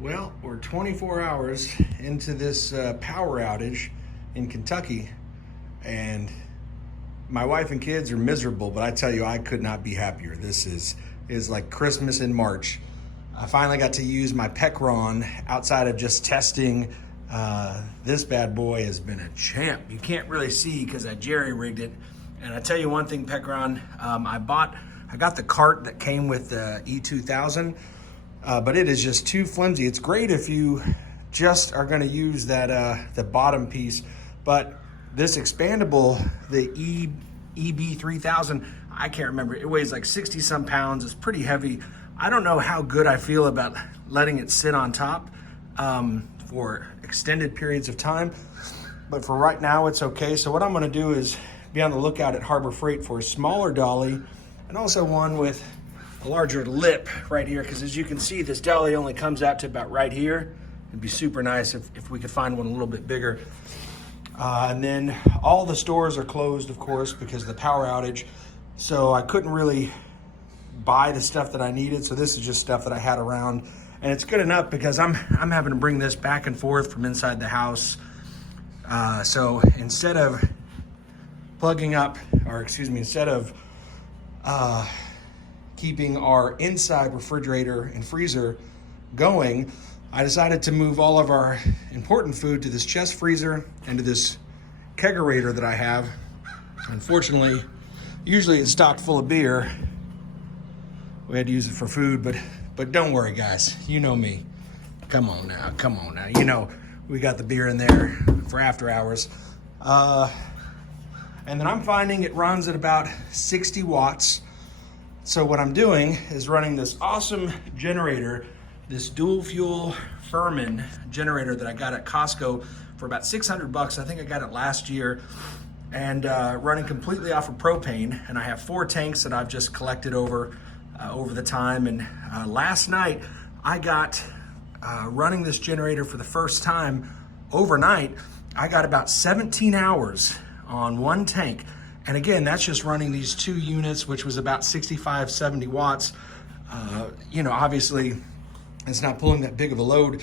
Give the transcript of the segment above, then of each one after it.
Well, we're 24 hours into this power outage in Kentucky, and my wife and kids are miserable, but I tell you, I could not be happier. This is like Christmas in March. I finally got to use my Pecron outside of just testing. This bad boy has been a champ. You can't really see because I jerry-rigged it. And I tell you one thing, Pecron, I got the cart that came with the E2000. But it is just too flimsy. It's great if you just are going to use that the bottom piece, but this expandable, the EB3000, I can't remember. It weighs like 60 some pounds. It's pretty heavy. I don't know how good I feel about letting it sit on top for extended periods of time, but for right now it's okay. So what I'm going to do is be on the lookout at Harbor Freight for a smaller dolly and also one with a larger lip right here, because as you can see, this dolly only comes out to about right here. It'd be super nice if we could find one a little bit bigger. And then all the stores are closed, of course, because of the power outage. So I couldn't really buy the stuff that I needed. So this is just stuff that I had around, and it's good enough because I'm having to bring this back and forth from inside the house. So instead of keeping our inside refrigerator and freezer going, I decided to move all of our important food to this chest freezer and to this kegerator that I have. Unfortunately, usually it's stocked full of beer. We had to use it for food, but don't worry, guys. You know me. Come on now. You know, we got the beer in there for after hours. And then I'm finding it runs at about 60 watts. So what I'm doing is running this awesome generator, this dual fuel Firman generator that I got at Costco for about 600 bucks. I think I got it last year, and running completely off of propane. And I have 4 tanks that I've just collected over the time. And last night I got running this generator for the first time overnight. I got about 17 hours on one tank. And again, that's just running these 2 units, which was about 65, 70 watts. Obviously it's not pulling that big of a load,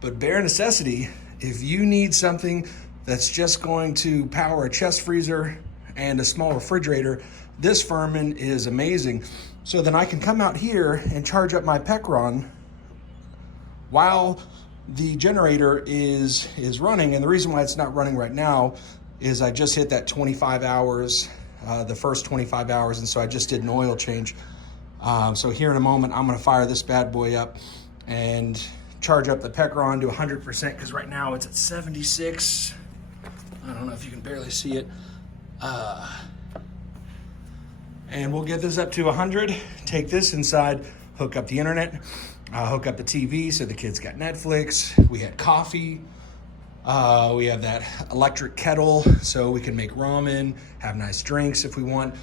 but bare necessity, if you need something that's just going to power a chest freezer and a small refrigerator, this Firman is amazing. So then I can come out here and charge up my Pecron while the generator is running. And the reason why it's not running right now is I just hit that 25 hours, the first 25 hours, and so I just did an oil change. So here in a moment, I'm gonna fire this bad boy up and charge up the Pecron to 100%, because right now it's at 76. I don't know if you can barely see it. And we'll get this up to 100, take this inside, hook up the internet, hook up the TV so the kids got Netflix, we had coffee, we have that electric kettle so we can make ramen, have nice drinks if we want.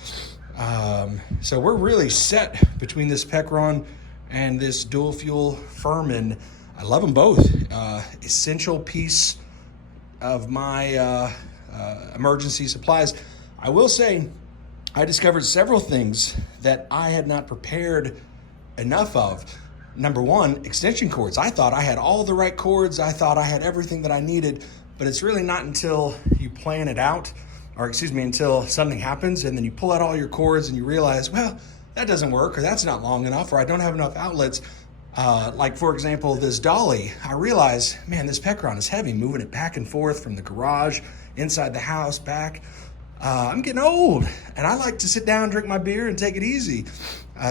So we're really set between this Pecron and this dual fuel Firman. I love them both. Essential piece of my emergency supplies. I will say I discovered several things that I had not prepared enough of. Number one, extension cords. I thought I had all the right cords. I thought I had everything that I needed, but it's really not until you plan it out, until something happens and then you pull out all your cords and you realize, well, that doesn't work, or that's not long enough, or I don't have enough outlets. Like for example, this dolly, I realized, man, this Pecron is heavy, moving it back and forth from the garage, inside the house, back. I'm getting old and I like to sit down, drink my beer and take it easy.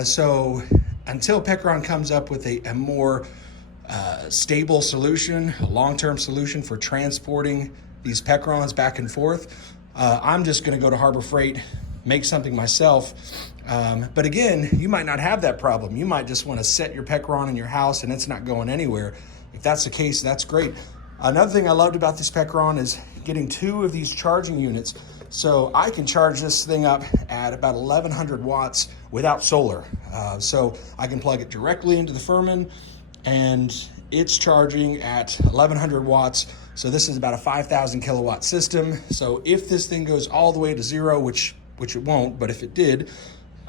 So until Pecron comes up with a more stable solution, a long-term solution for transporting these Pecrons back and forth, I'm just gonna go to Harbor Freight, make something myself. But again, you might not have that problem. You might just wanna set your Pecron in your house and it's not going anywhere. If that's the case, that's great. Another thing I loved about this Pecron is getting 2 of these charging units. So I can charge this thing up at about 1100 watts without solar. So I can plug it directly into the Firman and it's charging at 1100 watts. So this is about a 5,000 kilowatt system. So if this thing goes all the way to 0, which it won't, but if it did,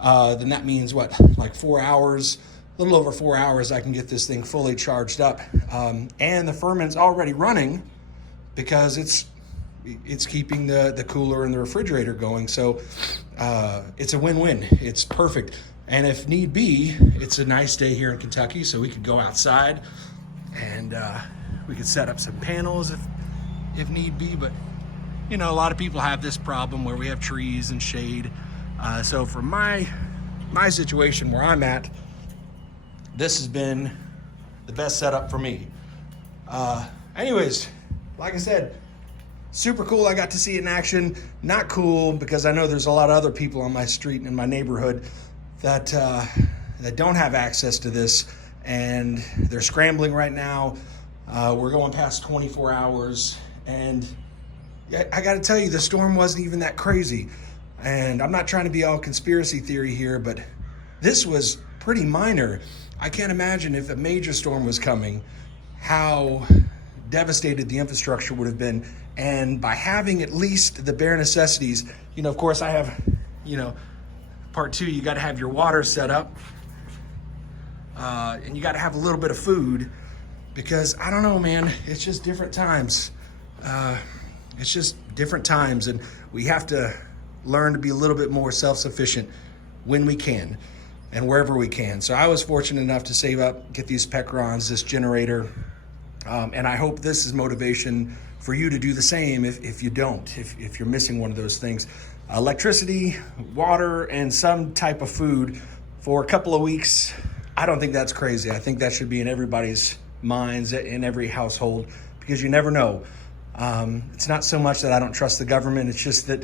then that means what, like 4 hours little over 4 hours, I can get this thing fully charged up. And the Firman's already running because it's keeping the cooler and the refrigerator going. So it's a win-win. It's perfect. And if need be, it's a nice day here in Kentucky, so we could go outside and we could set up some panels if need be. But you know, a lot of people have this problem where we have trees and shade. So for my situation where I'm at, this has been the best setup for me. Anyways, like I said, super cool. I got to see it in action. Not cool because I know there's a lot of other people on my street and in my neighborhood that don't have access to this, and they're scrambling right now. We're going past 24 hours, and I got to tell you, the storm wasn't even that crazy. And I'm not trying to be all conspiracy theory here, but this was pretty minor. I can't imagine if a major storm was coming, how devastated the infrastructure would have been. And by having at least the bare necessities, you know, of course I have, you know, part two, you got to have your water set up, and you got to have a little bit of food, because I don't know, man, it's just different times. It's just different times, and we have to learn to be a little bit more self-sufficient when we can and wherever we can. So I was fortunate enough to save up, get these Pecrons, this generator, and I hope this is motivation for you to do the same if you don't, if you're missing one of those things. Electricity, water, and some type of food for a couple of weeks, I don't think that's crazy. I think that should be in everybody's minds, in every household, because you never know. It's not so much that I don't trust the government, it's just that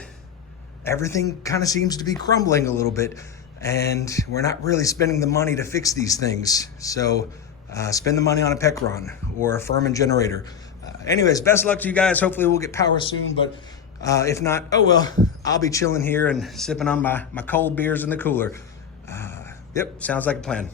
everything kind of seems to be crumbling a little bit, and we're not really spending the money to fix these things. So spend the money on a Pecron or a Firman generator. Anyways, best luck to you guys. Hopefully we'll get power soon, but if not, oh well, I'll be chilling here and sipping on my cold beers in the cooler. Yep, sounds like a plan.